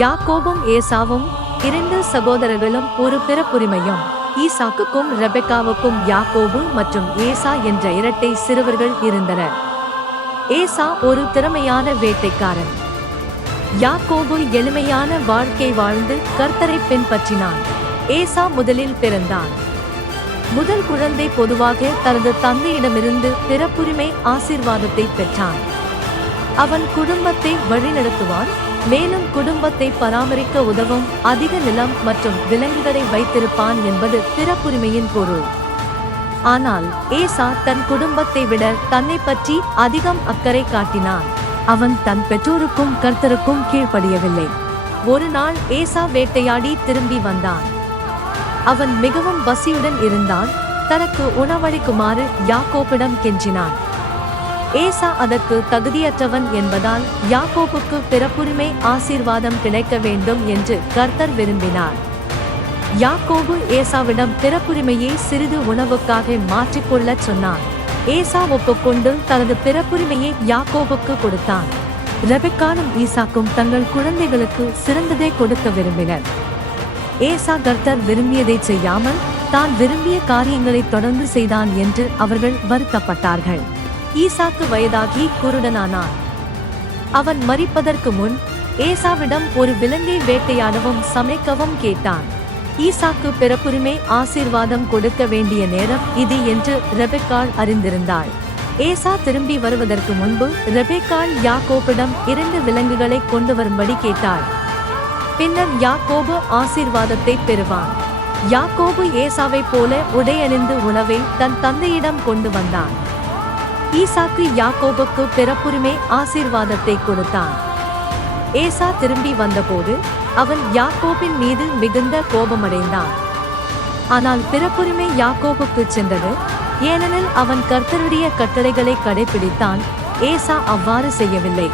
யாக்கோபும் ஏசாவும் இரண்டு சகோதரர்களும் ஒரு பிறப்புரிமையும். ஈசாக்குக்கும் ரெபெக்காவுக்கும் யாக்கோபு மற்றும் ஏசா என்ற இரட்டை சிறுவர்கள் இருந்தனர். ஏசா ஒரு திறமையான வேட்டைக்காரன். யாக்கோபு எளிமையான வாழ்க்கை வாழ்ந்து கர்த்தரை பின்பற்றினான். ஏசா முதலில் பிறந்தான். முதல் குழந்தை பொதுவாக தனது தந்தையிடமிருந்து பிறப்புரிமை ஆசீர்வாதத்தை பெற்றான். அவன் குடும்பத்தை வழிநடத்துவான், மேலும் குடும்பத்தை பராமரிக்க உதவும் அதிக நிலம் மற்றும் விலங்குகளை வைத்திருப்பான் என்பது பிறப்புரிமையின் பொருள். ஆனால் ஏசா தன் குடும்பத்தை விட தன்னை பற்றி அதிகம் அக்கறை காட்டினான். அவன் தன் பெற்றோருக்கும் கர்த்தருக்கும் கீழ்ப்படியவில்லை. ஒரு நாள் ஏசா வேட்டையாடி திரும்பி வந்தான். அவன் மிகவும் பசியுடன் இருந்தான். தனக்கு உணவளிக்குமாறு யாக்கோபிடம் கெஞ்சினான். ஏசா அதற்கு தகுதியற்றவன் என்பதால் யாக்கோபுக்கு பிறப்புரிமை ஆசீர்வாதம் கிடைக்க வேண்டும் என்று கர்த்தர் விரும்பினார். யாக்கோபு ஏசாவிடம் பிறப்புரிமையை சிறிது உணவுக்காக மாற்றிக்கொள்ளச் சொன்னான். ஏசா ஒப்புக்கொண்டு தனது பிறப்புரிமையை யாக்கோபுக்கு கொடுத்தான். ரெபெக்காவும் ஈசாக்கும் தங்கள் குழந்தைகளுக்கு சிறந்ததை கொடுக்க விரும்பினர். ஏசா கர்த்தர் விரும்பியதை செய்யாமல் தான் விரும்பிய காரியங்களை தொடர்ந்து செய்தான் என்று அவர்கள் வருத்தப்பட்டார்கள். ஈசாக்கு வயதாகி குருடனானான். அவன் மரிப்பதற்கு முன் ஏசாவிடம் ஒரு விலங்கை வேட்டையாடவும் சமைக்கவும் கேட்டான். ஈசாக்கு பிறப்புரிமை ஆசீர்வாதம் கொடுக்க வேண்டிய நேரம் இது என்று ரெபெக்காள் அறிந்திருந்தாள். ஏசா திரும்பி வருவதற்கு முன்பு ரெபெக்காள் யாக்கோபிடம் 2 விலங்குகளை கொண்டு வரும்படி கேட்டாள். பின்னர் யாக்கோபு ஆசீர்வாதத்தை பெறுவான். யாக்கோபு ஏசாவைப் போல உடையணிந்து உணவை தன் தந்தையிடம் கொண்டு வந்தான். ஈசாக்கு யாக்கோபுக்கு பிறப்புரிமை ஆசீர்வாதத்தை கொடுத்தான். ஏசா திரும்பி வந்தபோது அவன் யாக்கோபின் மீது மிகுந்த கோபமடைந்தான். ஆனால் பிறப்புரிமை யாக்கோபுக்கு சென்றது, ஏனெனில் அவன் கர்த்தருடைய கட்டளைகளை கடைபிடித்தான். ஏசா அவ்வாறு செய்யவில்லை.